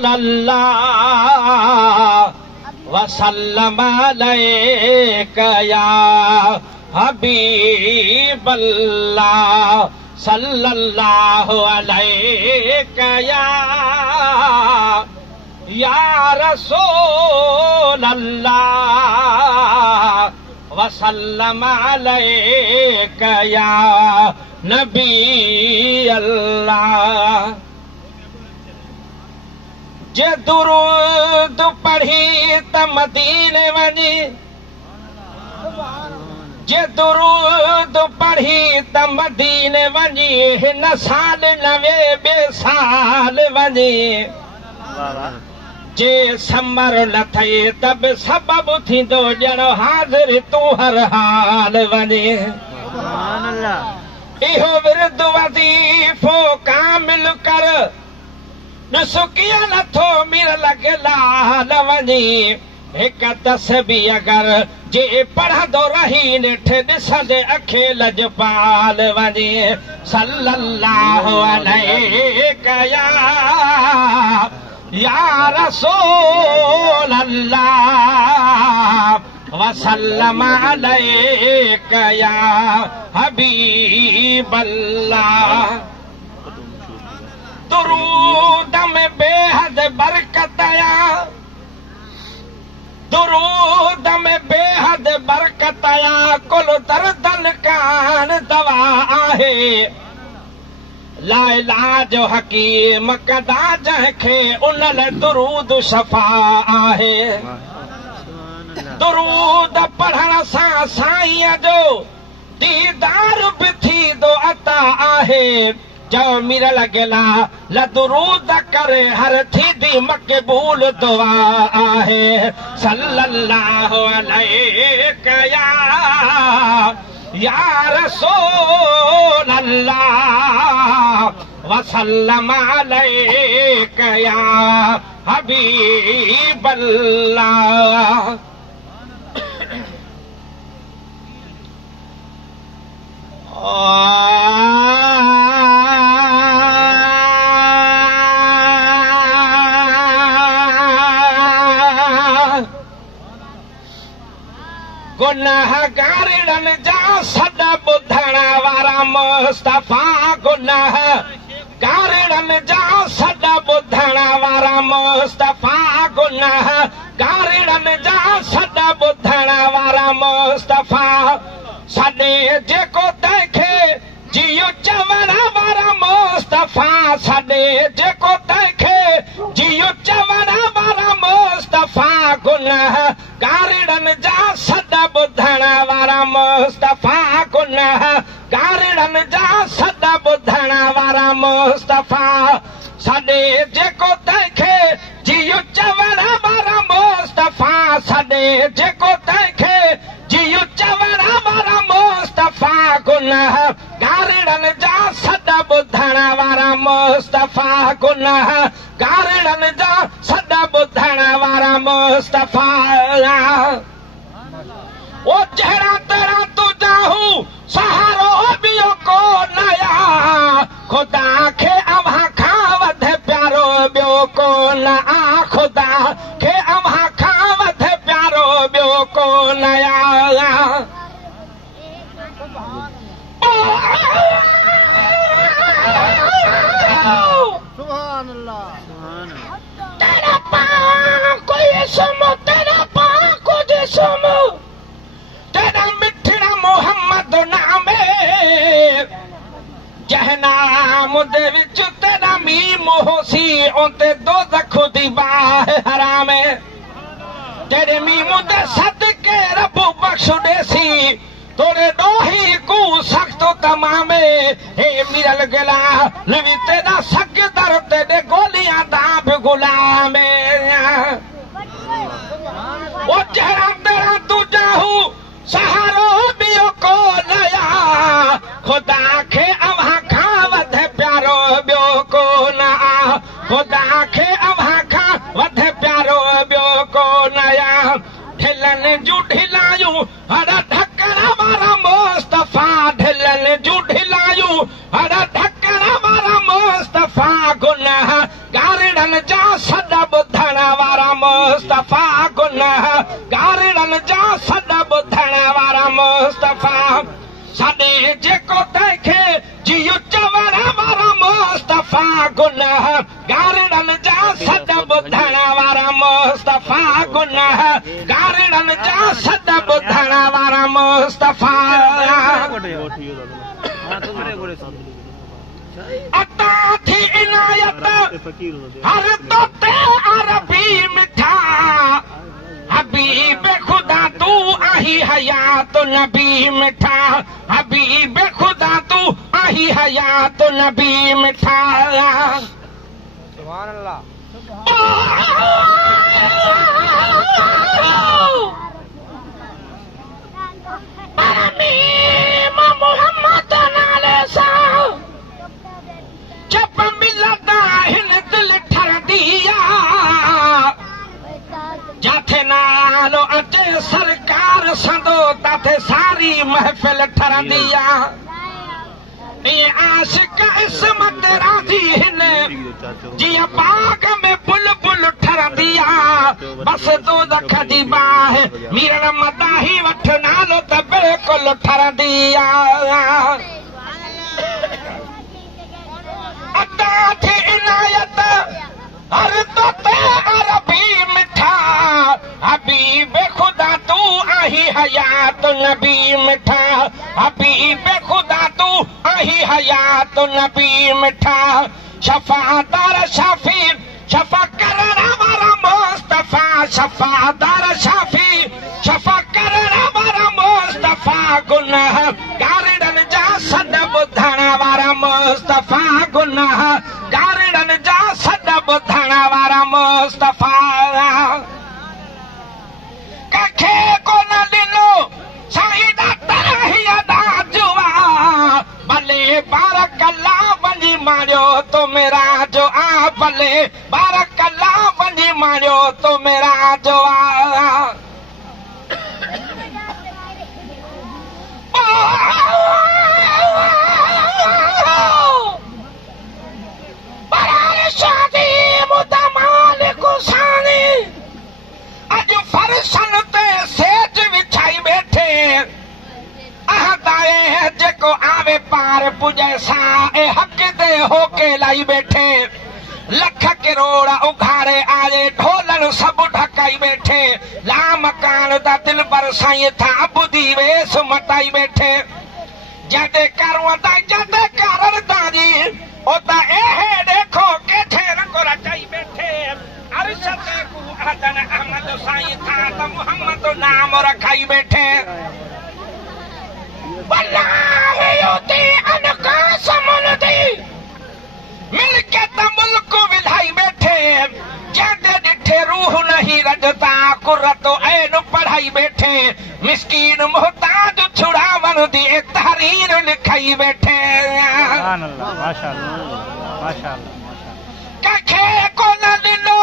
रसूलल्लाह वसल्लम अलैका या हबीबल्लाह सल्लल्लाहु अलैका या रसूलल्लाह वसल्लम अलैका या नबी अल्लाह। जे दुरूद पढ़ी त मदीने वञी, जे दुरूद पढ़ी त मदीने वञी, हिन साल नवे ॿिए साल वञी। जे समर न थिए त बि सबबु थींदो ॼण हाज़िर तूं हर हाल वञे। इहो विर्द वज़ीफ़ो कामिल कर, ॾिसो कीअं नथो मीर लॻे लाल वञी। हिक तस्बीह अगरि जे पढ़ंदो रही निठ ॾिसंदे अखे लजपाल वञे। सल्लल्लाहु अलैका या रसूल अल्लाह वसल्लम अलैका या हबीब अल्लाह। दुरूद में बेहद बरकत आया, दुरूद में बेहद बरकत आया। कुल दर्दन कान दवा आहे, ला इलाज हकीम कदा जंहिंखे उन लाइ दुरूद शफ़ा आहे। दुरूद पढ़ण सां साईं जो दीदार बि थींदो अता आहे। जो मीर लॻेला ल दुरूद करे हर थींदी मक़बूल दुआ आहे। सल्लल्लाहु अलैका या रसूल अल्लाह वसल्लम अलैका या हबीब अल्लाह। गुनाहगारनि जा सॾ ॿुधण वारा मुस्तफ़ा, गुनाहगारनि जा सॾ ॿुधण वारा मुस्तफ़ा, गुनाहगारनि जा सॾ ॿुधण वारा मुस्तफ़ा। सॾे जेको तंहिंखे जियो चवण वारा मुस्तफ़ा, सॾे जेको तंहिंखे जियो चवण वारा मुस्तफ़ा। गुनाहगारनि जा सॾ ॿुधण वारा मुस्तफ़ा, गुनाहगारनि जा सॾ ॿुधण वारा मुस्तफ़ा। सॾे जेको तंहिंखे जियो चवण वारा मुस्तफ़ा, सॾे जेको तंहिंखे जियो चवण वारा मुस्तफ़ा। गुनाहगारनि जा सॾ ॿुधण वारा मुस्तफ़ा, गुनाहगारनि जा सॾ ॿुधण वारा मुस्तफ़ा। ओ जहिड़ा तेरा तुझा हूं सहारो ॿियो को नया, ख़ुदा खे अव्हां खां वधे प्यारो ॿियो को न आ, ख़ुदा खे अव्हां खां वधे प्यारो ॿियो को नया। तेरा पाक जिस्म, तेरा पाक जिस्म, तेरा मिठड़ा मोहम्मद नामे, जह नाम दे विच तेरा मीम होसी उते दोज़ख दी बाह हरामे। तेरे मीम दे सदके रब बख्श देसी, तोरे डोही को सख्त तमामे। हे मिरल गला लवी तेरा सग दर तेरे गोलियां दाब गुलामे। ओ चेहरा तेरा तुझा हूं सहारो ॿियो को नया, ख़ुदा खे अव्हां खां वधे प्यारो ॿियो को न आ, ख़ुदा खे अव्हां खां वधे प्यारो ॿियो को नया। ढिलनि जूं ढिलायूं हर ढकण वारा मुस्तफ़ा, ढिलनि जूं ढिलायूं हर ढकण वारा मुस्तफ़ा। गुनाहगारनि जा सॾ गारिड़नि जा सॾ ॿुधण वारा मुस्तफ़ा अता थी इनायत हर तोते अरबी मिठा हबीब खुदा तू आही हयात नबी मिठा हबीब खुदा तू आही हयात नबी मिठा सुभान अल्लाह मोहम्मद नाले सां जब मिलंदा हिन दिल ठरंदिया जाथे नालो अचे सरकार संदो ताथे सारी महफ़िल ठरंदिया ये आशिक इस्मत राजी हिन जिया बाग में बुलबुल ठरंदिया बस दोज़ख जी बाह मीर मदाही वठ नालो त बिल्कुल ठरंदिया अता थी इनायत हर तोते अरबी मिठा हबीब खुदा तू आही हयात नबी मिठा हबीब खुदा तू आही हयात नबी मिठा शफादार शाफी शफा करण वारा मुस्तफ़ा शफादार शाफी शफा करण वारा मुस्तफ़ा गुनाह गारिड़नि जा सॾ ॿुधण वारा मुस्तफ़ा गुनाह गारिड़नि जा सॾ ॿुधण वारा मुस्तफ़ा कखे कोन ॾिनो साईं ॾातर ही अदा जुआ भले बारकल्ला वञी मारियो तो मेरा जो आ भले बारकल्ला वञी मारियो तो मेरा जो आ शादी मुदमाल कुसानी अज फरसन ते सेज विछाई बैठे अहदाए जेको आवे पार पुजे सा ए हक दे होके लाई बैठे लख करोड़ उघाड़े आए ढोलन सब ढकाई बैठे ला मकान दा दिल पर साईं था बुधी वेस मटाई बैठे जदे करूं ता जदे कारण दाजी ओता एहे देखो केठे रंग रचाई बैठे अरशद को अदन अहमद साईं था त मोहम्मद नाम रखाई बैठे वल्लाही युती अनका समनदी मिलके त मुल्क विधाई बैठे जदे डिठे रूह नहीं रजता कुर्रतो ऐन पढ़ाई बैठे मिस्कीन मोहताज छुड़ावन दी तहरीर लिखाई बैठे सुभान अल्लाह माशाअल्लाह माशाअल्लाह कखे कोन ॾिनो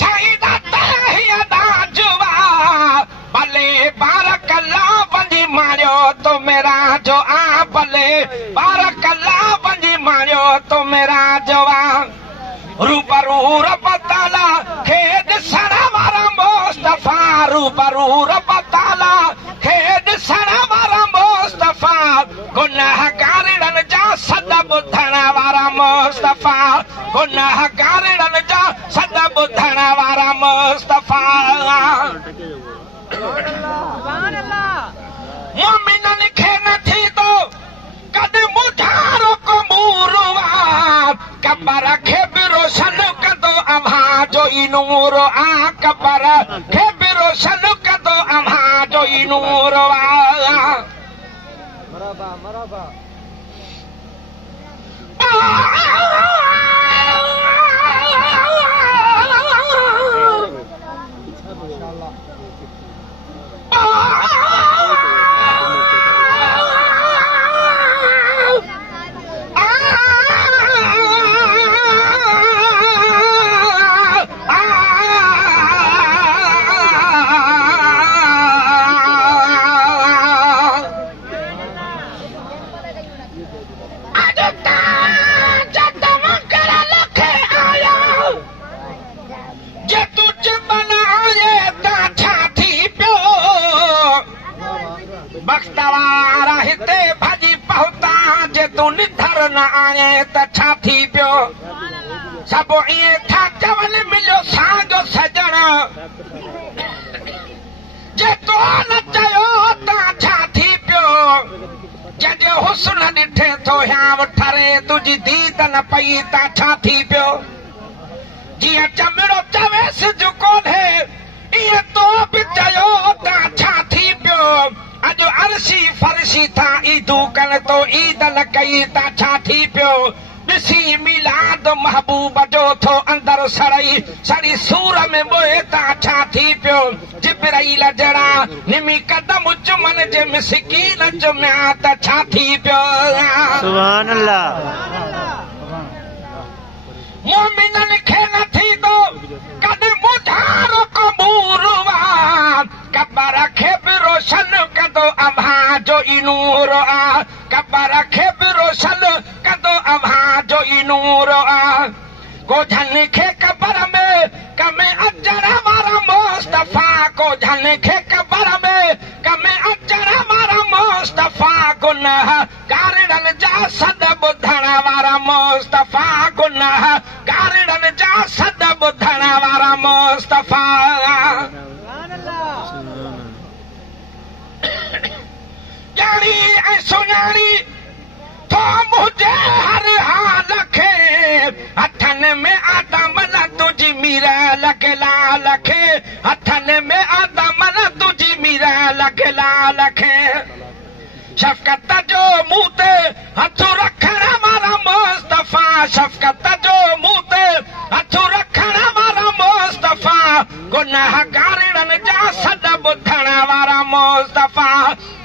साईं ॾातर ही अदा जुआ भले बारकल्ला वञी मारियो तो मेरा जो आ भले बारकल्ला वञी मारियो तो मेरा जो आ रूबरू रब ताला खे ॾिसण वारा मुस्तफ़ा रूबरू रब ताला खे ॾिसण वारा मुस्तफ़ा गुनाह गारिड़नि जा सॾ ॿुधण वारा मुस्तफ़ा गुनाह गारिड़नि जा सॾ ॿुधण वारा मुस्तफ़ा मोमिननि खे न थींदो कॾहिं मुझारो कबूरवा कबर खे बि रोशन कंदो अव्हां जो ई नूर आ कबर खे बि रोशन कंदो अव्हां जो ई नूर आ मरहबा मरहबा बख्तवारा हिते भॼी पहुता जे तूं निधर न आए त छा थी पियो सभु ईअं था चवनि मिलियो साॻियो सजण छो न चयो त छा थी पियो जॾहिं हुस्न ॾिठे थो हियां ठरे तुंहिंजी दीद न पई त छा थी पियो जीअं चमिड़ो चवे सिज कोन्हे ईअं तो बि चयो त छा थी पियो अॼु अरशी फरशी था ईदू कनि तो ईद न कई त छा थी पियो ॾिसी मिलाद महबूब जो थो अंदर सड़ई सड़ी सूर में मोए त छा थी पियो जिब्राईल जड़ा निमी कदम चुमन जे मिसकीन चुमिया त छा थी पियो सुभान अल्लाह मोमिनन खे न थींदो कॾहिं मुझारो कबूरवा कबर खे बि रोशन कंदो अम्हा जो ई नूर आ कबर खे बि रोशन कंदो अम्हा जो ई नूर आ गोझन खे कबर में कमे अचण वारा मुस्तफा गोझन खे कबर में कमे अचण वारा मुस्तफा गुनाह गारड़न जा सद ॿुधण वारा मुस्तफा गुनाह गारड़न जा सद ॿुधण वारा मुस्तफा ॼाणी ऐं सुञाणी तो मुंहिंजे हर हाल खे हथनि में आदम न तुंहिंजी मीर लॻे लाल खे हथनि में आदम न तुंहिंजी मीर लॻे लाल खे शफ़क़त जो मूं ते हथ रखण वारा मुस्तफा शफ़क़त जो मूं ते हथ रखण वारा मुस्तफा गुनाहगारनि जा सद ॿुधण वारा मुस्तफा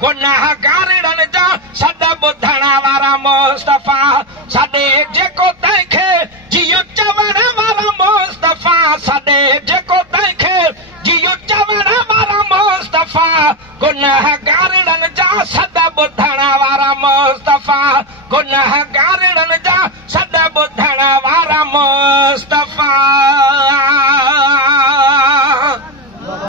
गुनाहगारनि जा सद ॿुधण वारा मुस्तफा सॾे जेको तंहिंखे जियो चवण वारा मुस्तफा सॾे जेको तंहिंखे जियो चवण वारा मुस्तफा गुनाहगारनि जा सद ॿुधण वारा मुस्तफा गुनाहगारनि जा सद ॿुधण